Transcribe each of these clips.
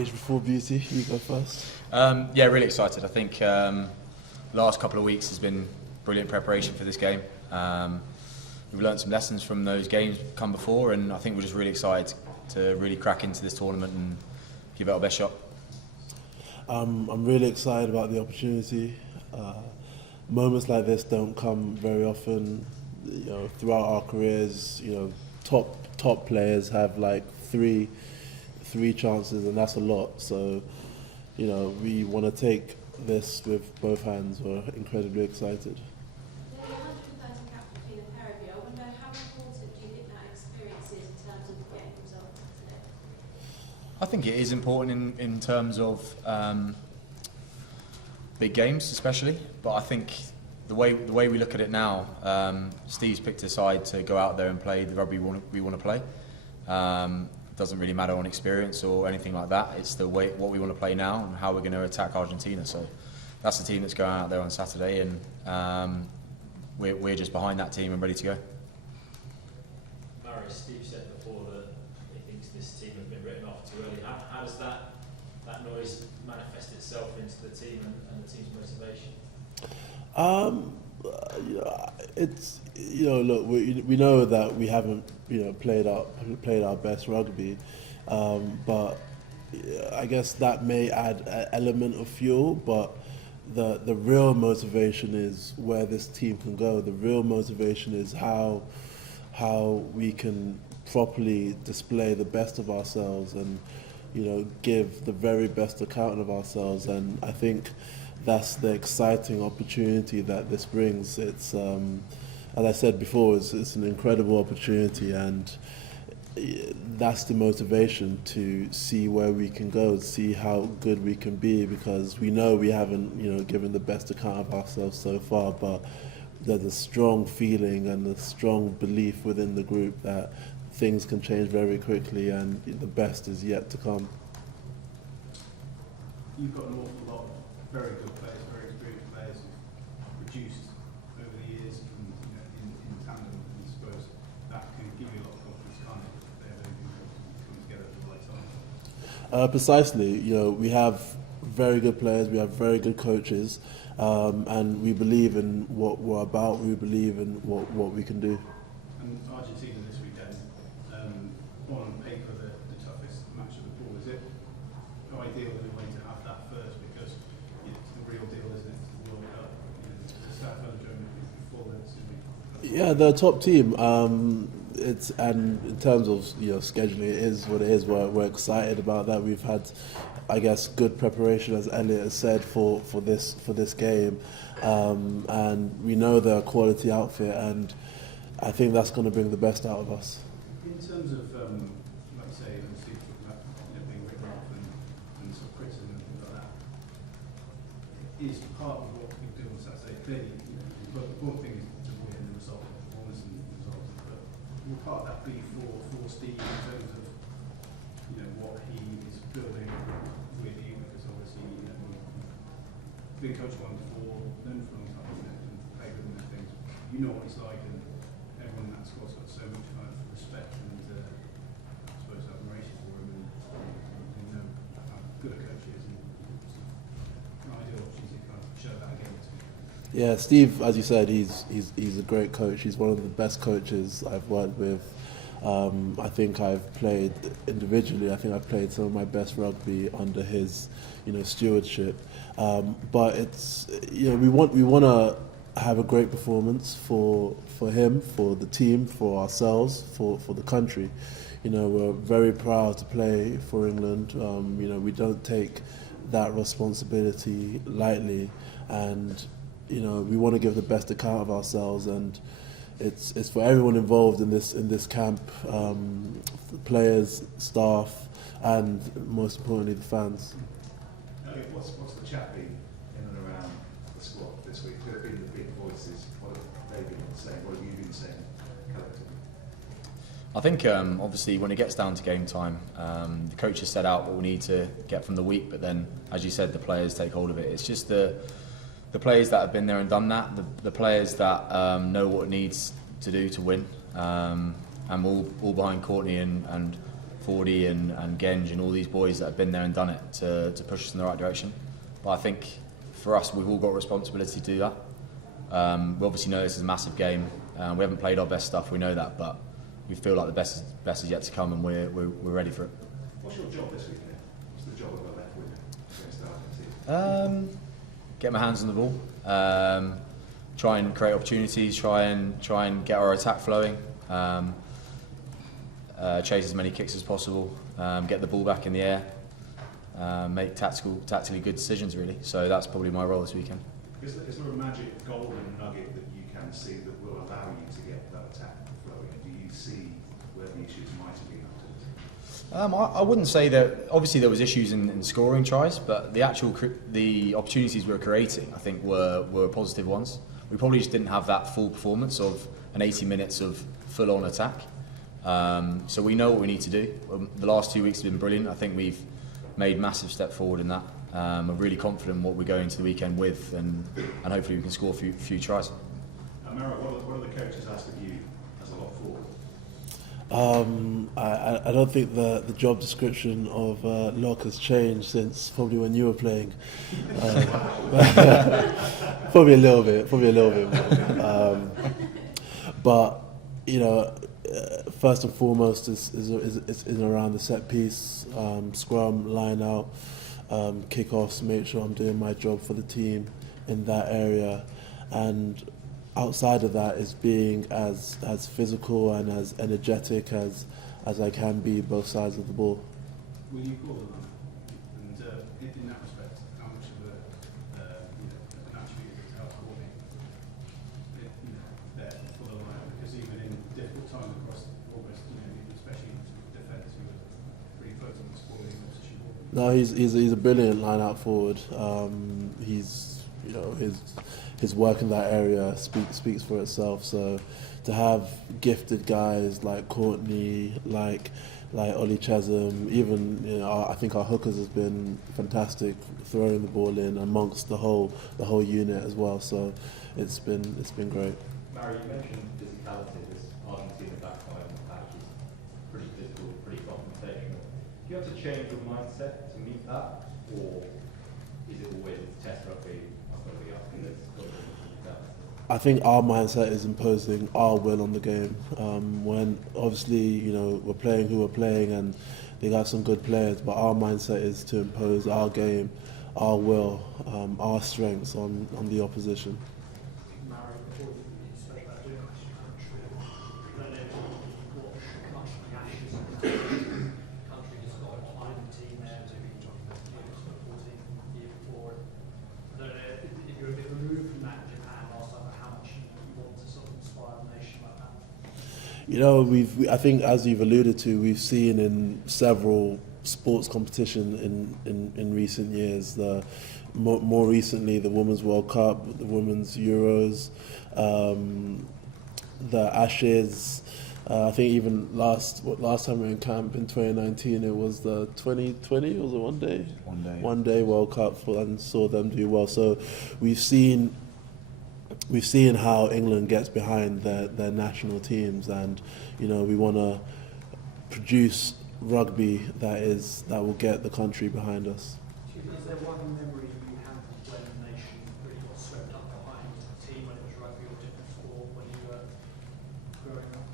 age before beauty. You go first. Yeah, really excited. I think the last couple of weeks has been brilliant preparation for this game. We've learned some lessons from those games come before, and I think we're just really excited to really crack into this tournament and give it our best shot. I'm really excited about the opportunity. Moments like this don't come very often. You know, throughout our careers, you know, top players have like three chances, and that's a lot. So, you know, we want to take this with both hands. We're incredibly excited. There's 130 caps between the pair of you. I wonder how important do you think that experience is in terms of getting results today? I think it is important in terms of big games, especially. But I think the way we look at it now, Steve's picked a side to go out there and play the rugby we want to play. Doesn't really matter on experience or anything like that. It's the way what we want to play now and how we're going to attack Argentina. So that's the team that's going out there on Saturday, and we're just behind that team and ready to go. Maro, Steve said before that he thinks this team has been written off too early. How does that noise manifest itself into the team and the team's motivation? It's, you know, look, we know that we haven't, you know, played our best rugby, but I guess that may add an element of fuel. But the real motivation is where this team can go. The real motivation is how we can properly display the best of ourselves and, you know, give the very best account of ourselves. And I think that's the exciting opportunity that this brings. It's, as I said before, it's an incredible opportunity, and that's the motivation to see where we can go, see how good we can be, because we know we haven't, you know, given the best account of ourselves so far, but there's a strong feeling and a strong belief within the group that things can change very quickly, and the best is yet to come. You've got an awful lot of very good players, very experienced players who've produced over the years in tandem, and I suppose that can give you a lot of confidence, can't it? If everything comes together at the right time. Precisely, you know, we have very good players, we have very good coaches, and we believe in what we're about, we believe in what we can do. And Argentina this weekend, on paper the toughest match of the pool. Is it ideal in a way to have that first, because it's the real deal, isn't it? It's the World Cup. The staff velodrome before that. Yeah, they're a top team. And in terms of, you know, scheduling, it is what it is. We're excited about that. We've had, I guess, good preparation, as Elliot has said, for this game, and we know they're a quality outfit, and I think that's going to bring the best out of us. In terms of, like say, Steve talked about, you know, being written off and sort of criticism and things like that, is part of what we do on Saturday. Clearly, you know, the important thing is to win the result, performance and results. But will part of that be for Steve in terms of, you know, what he is building with you? Because obviously, you know, you've been coach one before, known for a long time, and played with him and things. You know what he's like, and everyone in that squad's got so much kind of respect and I suppose admiration for him, and know how good a coach he is, and an ideal opportunity to kind of show that again this week. Yeah, Steve, as you said, he's a great coach. He's one of the best coaches I've worked with. I think I've played individually. I think I've played some of my best rugby under his, you know, stewardship. But it's, you know, we want to have a great performance for him, for the team, for ourselves, for the country. You know, we're very proud to play for England. You know, we don't take that responsibility lightly, and you know, we want to give the best account of ourselves, and it's for everyone involved in this camp, the players, staff, and most importantly the fans. Elliot, what's the chat been in and around the squad this week? Who have been the big voices? What have they been saying? What have you been saying collectively? I think obviously when it gets down to game time, the coaches set out what we need to get from the week, but then, as you said, the players take hold of it. It's just the players that have been there and done that, the players that know what it needs to do to win, and all behind Courtney and Fordy and Genge and all these boys that have been there and done it to push us in the right direction. But I think for us, we've all got a responsibility to do that. We obviously know this is a massive game. We haven't played our best stuff, we know that, but we feel like the best is yet to come, and we're ready for it. What's your job this weekend? What's the job of a left winger against Argentina? Get my hands on the ball, try and create opportunities, try and get our attack flowing, chase as many kicks as possible, get the ball back in the air, make tactically good decisions really. So that's probably my role this weekend. Is there a magic golden nugget that you can see that will allow you to get that attack flowing? Do you see where the issues might have been up to? I wouldn't say that. Obviously, there was issues in scoring tries, but the opportunities we were creating, I think, were positive ones. We probably just didn't have that full performance of an 80 minutes of full-on attack. So we know what we need to do. The last 2 weeks have been brilliant. I think we've made massive step forward in that. I'm really confident in what we're going to the weekend with, and hopefully we can score a few tries. Maro, what are the coaches asked of you as a lot forward? I don't think the job description of Locke has changed since probably when you were playing. Probably a little bit more. But you know, first and foremost is around the set piece, scrum, line out, kickoffs. Make sure I'm doing my job for the team in that area, and outside of that is being as physical and as energetic as I can be both sides of the ball. Will you call them? And in that respect, how much of an attribute is how calling there for the line? Because even in difficult times across almost, especially in defence, you were pretty close on the scoring opposition ball. No, he's a brilliant line-out forward. His work in that area speaks for itself. So to have gifted guys like Courtney, like Ollie Chesham, even I think our hookers has been fantastic, throwing the ball in amongst the whole unit as well. So it's been great. Maro, you mentioned physicality. This Argentina backfire in the patch is pretty physical, pretty confrontational. Do you have to change your mindset to meet that, or is it always test rugby? I've got to be asking this. I think our mindset is imposing our will on the game. When obviously, we're playing who we're playing and they got some good players, but our mindset is to impose our game, our will, our strengths on the opposition. Maro, before you spoke about doing this country, I don't know if you watch much of the Ashes in the country has got a tiny team there to be talking about the US football team the year before. I don't know if you're a bit removed from that in Japan last time, but how much you want to sort of inspire a nation like that? I think as you've alluded to, we've seen in several sports competition in recent years. More recently, the Women's World Cup, the Women's Euros, the Ashes. I think even last time we were in camp in 2019, it was the 2020. Was it one day World Cup, and saw them do well. So we've seen how England gets behind their national teams, and we want to produce rugby that will get the country behind us. Is there one memory you have when the nation really got swept up behind a team when it was rugby or different sport when you were growing up?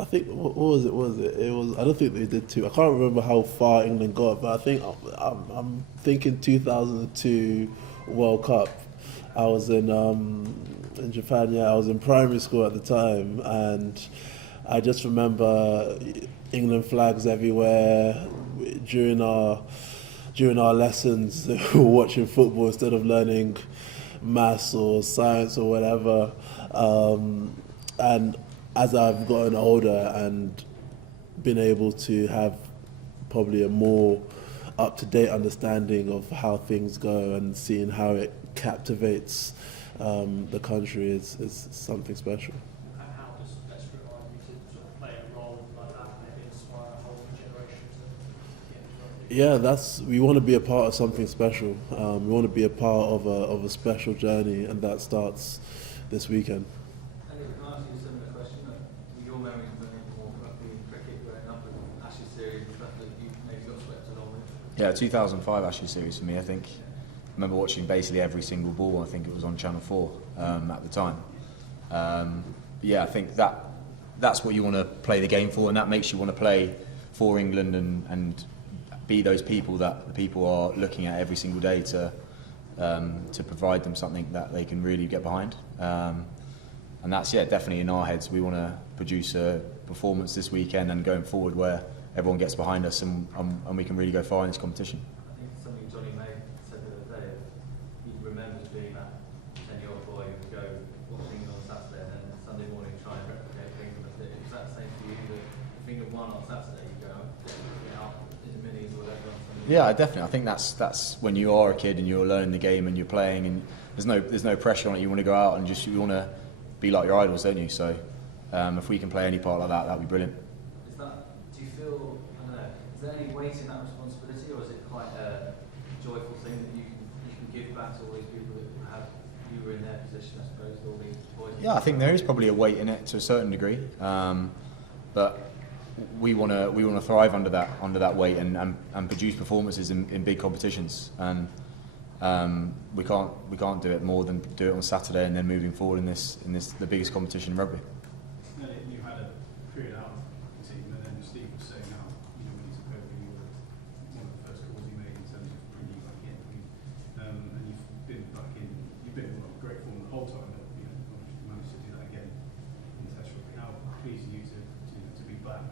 I think what was it? It was. I don't think they did two. I can't remember how far England got, but I think I'm thinking 2002 World Cup. I was in Japan. Yeah, I was in primary school at the time, and I just remember England flags everywhere during our lessons. We were watching football instead of learning maths or science or whatever. And as I've gotten older and been able to have probably a more up-to-date understanding of how things go and seeing how it captivates the country is something special. And how does Let's remind you to sort of play a role like that and maybe inspire a whole generation to get into rugby? Yeah, we want to be a part of something special. We want to be a part of a special journey, and that starts this weekend. Elliot, can I ask you a similar question? Your memories of the rugby and cricket Yeah, 2005 Ashes series for me. I think I remember watching basically every single ball. I think it was on Channel 4 at the time. Yeah, I think that's what you want to play the game for, and that makes you want to play for England and be those people that the people are looking at every single day to provide them something that they can really get behind. And that's definitely in our heads. We want to produce a performance this weekend and going forward where everyone gets behind us and we can really go far in this competition. I think it's something Johnny May said the other day. He remembers being that 10-year-old boy who would go watching on Saturday and then Sunday morning try and replicate England. Is that the same for you? That if England won on Saturday, you go get out in the minis or whatever on Sunday? Yeah, definitely. I think that's when you are a kid and you're learning the game and you're playing and there's no pressure on it. You want to go out and you want to be like your idols, don't you? So if we can play any part like that, that'd be brilliant. Do you feel, I don't know, is there any weight in that responsibility, or is it quite a joyful thing that you can give back to all these people that you were in their position, I suppose, all these boys? Yeah, I think there is probably a weight in it to a certain degree, but we want to thrive under that weight and produce performances in big competitions, and we can't do it more than do it on Saturday and then moving forward in this the biggest competition in rugby. You had a period out of the team, and then Steve was saying how, when he took over, you were one of the first calls he made in terms of bringing you back in. And you've been back in, you've been in great form the whole time, but obviously managed to do that again in Test rugby. How pleased are you to be back,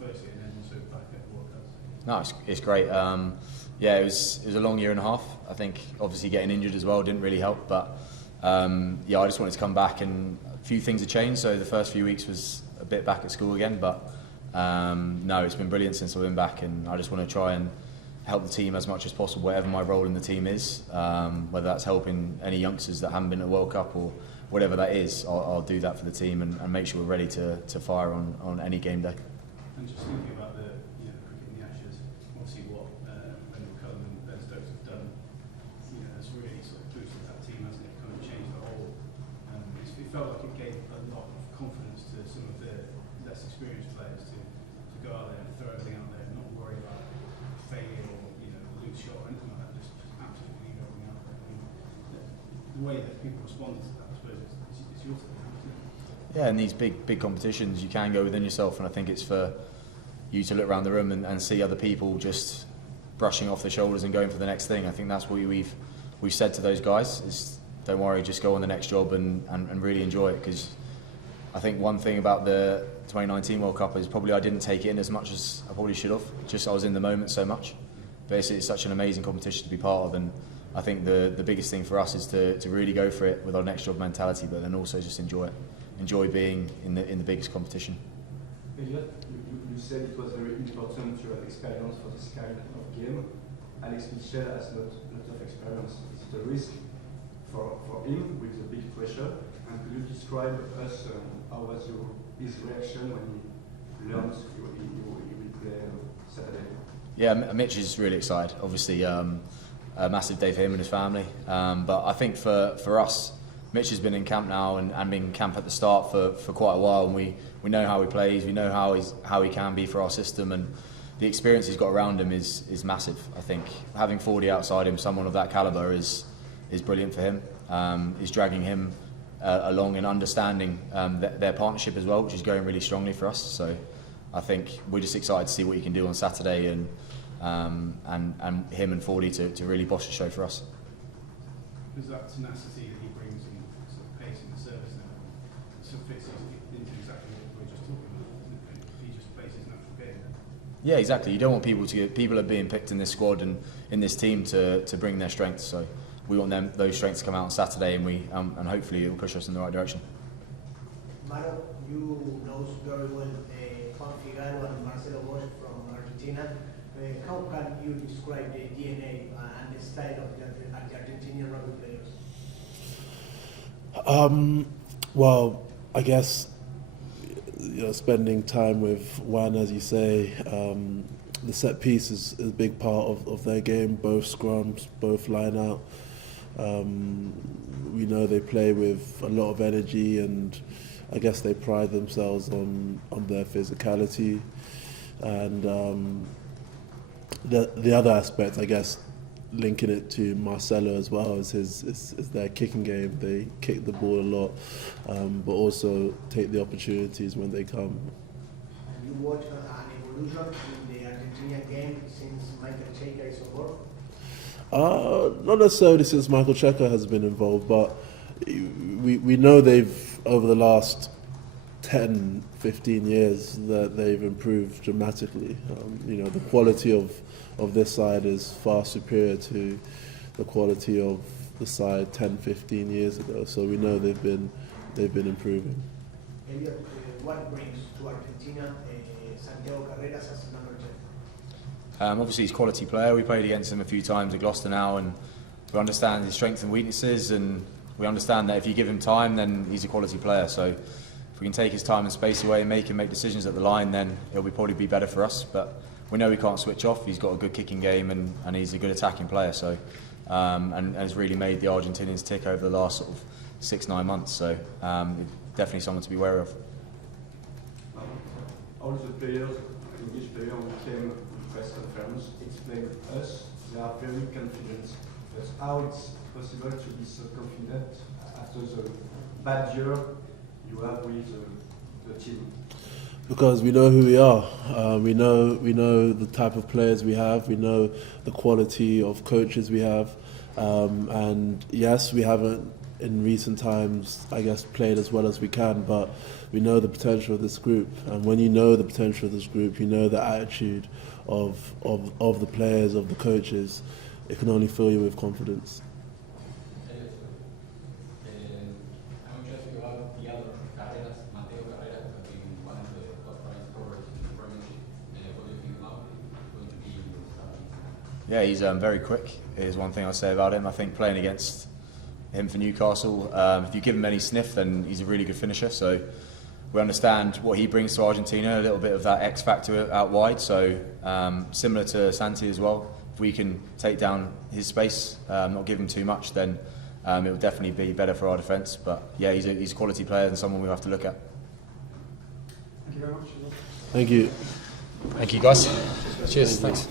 firstly, and then also back at the World Cup? No, it's great. It was a long year and a half. I think obviously getting injured as well didn't really help, but I just wanted to come back, and a few things have changed. So the first few weeks was a bit back at school again, but no, it's been brilliant since I've been back, and I just want to try and help the team as much as possible, whatever my role in the team is, whether that's helping any youngsters that haven't been at the World Cup or whatever that is. I'll do that for the team and make sure we're ready to fire on any game day. And just thinking about the cricket in the Ashes, obviously what Wendell Cullen and Ben Stokes have done, has really sort of boosted that team, hasn't it? Kind of changed the whole. It felt like it gave a lot of confidence to some of the less experienced players to go out there and throw everything out there and not worry about failure or loose shot or anything like that. Just absolutely leave everything out there. The way that people responded to that, I suppose, is your thing, isn't it? Yeah, in these big competitions, you can go within yourself, and I think it's for you to look around the room and see other people just brushing off their shoulders and going for the next thing. I think that's what we've said to those guys is, don't worry, just go on the next job and really enjoy it, because I think one thing about the 2019 World Cup is probably I didn't take it in as much as I probably should have. Just I was in the moment so much. But it's such an amazing competition to be part of, and I think the biggest thing for us is to really go for it with our next job mentality, but then also just enjoy it. Enjoy being in the biggest competition. Elliot, you said it was very important to have experience for this kind of game. Alex Mitchell has not of experience. Is it a risk for him with the big pressure? And could you describe us how was his reaction when he learned he will play Saturday? Yeah, Mitch is really excited. Obviously, a massive day for him and his family. But I think for us, Mitch has been in camp now and been in camp at the start for quite a while, and we know how he plays, we know how he can be for our system, and the experience he's got around him is massive. I think having 40 outside him, someone of that calibre, is brilliant for him. Is dragging him along and understanding their partnership as well, which is going really strongly for us. So I think we're just excited to see what he can do on Saturday, and him and 40 to really boss the show for us. There's that tenacity that he brings and sort of pace in the service now, sort of fits into exactly what we were just talking about, isn't it? He just plays his natural game. Yeah, exactly. You don't want people are being picked in this squad and in this team to bring their strengths. So we want those strengths to come out on Saturday, and hopefully it will push us in the right direction. Maro, you know very well Juan Figaro and Marcelo Bosch from Argentina. How can you describe the DNA and the style of the Argentinian rugby players? Well, I guess spending time with Juan, as you say, the set piece is a big part of their game. Both scrums, both line out. We know they play with a lot of energy, and I guess they pride themselves on their physicality, and the other aspect, I guess, linking it to Marcelo as well, is their kicking game. They kick the ball a lot, but also take the opportunities when they come. You watch an evolution in the Argentina game since Michael Cheika is on board? Not necessarily since Michael Cheika has been involved, but we know they've, over the last 10, 15 years, that they've improved dramatically. The quality of this side is far superior to the quality of the side 10, 15 years ago. So we know they've been improving. Elliot, what brings to Argentina Santiago Carreras as number 10? Obviously he's a quality player. We played against him a few times at Gloucester now, and we understand his strengths and weaknesses, and we understand that if you give him time, then he's a quality player. So if we can take his time and space away and make him make decisions at the line, then it'll probably be better for us. But we know he can't switch off. He's got a good kicking game, and he's a good attacking player. So and has really made the Argentinians tick over the last sort of 6-9 months. So definitely someone to be wary of. All the players, English players who came in press conference, explained us they are very confident. But how it's possible to be so confident after the bad year you have with the team? Because we know who we are. We know the type of players we have. We know the quality of coaches we have. And yes, we haven't in recent times, I guess, played as well as we can, but we know the potential of this group. And when you know the potential of this group, you know the attitude of the players, of the coaches, it can only fill you with confidence. Yeah, he's very quick, is one thing I'd say about him. I think playing against him for Newcastle, if you give him any sniff, then he's a really good finisher. So we understand what he brings to Argentina, a little bit of that X factor out wide. So similar to Santi as well, if we can take down his space, not give him too much, then it will definitely be better for our defence. But yeah, he's a quality player and someone we'll have to look at. Thank you very much. Thank you. Thank you, guys. Cheers. Thanks.